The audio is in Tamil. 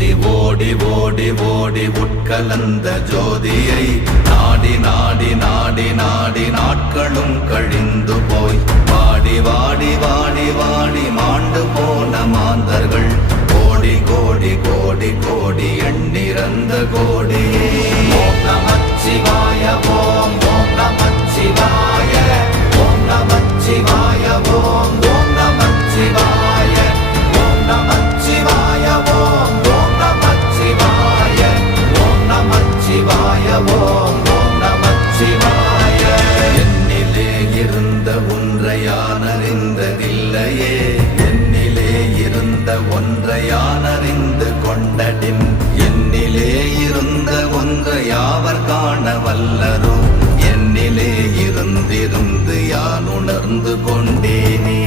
ஓடி ஓடி ஓடி ஓடி உட்கலந்த ஜோதியை நாடி நாடி நாடி நாடி நாட்களும் கழிந்து போய் வாடி வாடி வாடி வாடி மாண்டு போன மாந்தர்கள் கோடி கோடி கோடி கோடி எண்ணிறந்த கோடியே. ஓம் நமச்சிவாய ஓம் ஓம் நமச்சிவாய ஓம் நமச்சிவாய ஓம் ஓம் நமச்சிவாய ஓம் நமச்சிவாய ஓம் ஓம் நமச்சிவாய ஓம் நமச்சிவாய ஓம் ஓம் நமச்சிவாய. என்னிலே இருந்த ஒன்றை யான் அறிந்ததில்லையே, என்னிலே இருந்த ஒன்றை யான் அறிந்து கொண்டடின், என்னிலே இருந்த ஒன்றை யாவர் காண வல்லரோ, என்னிலே இருந்திருந்து யான் உணர்ந்து கொண்டேனே.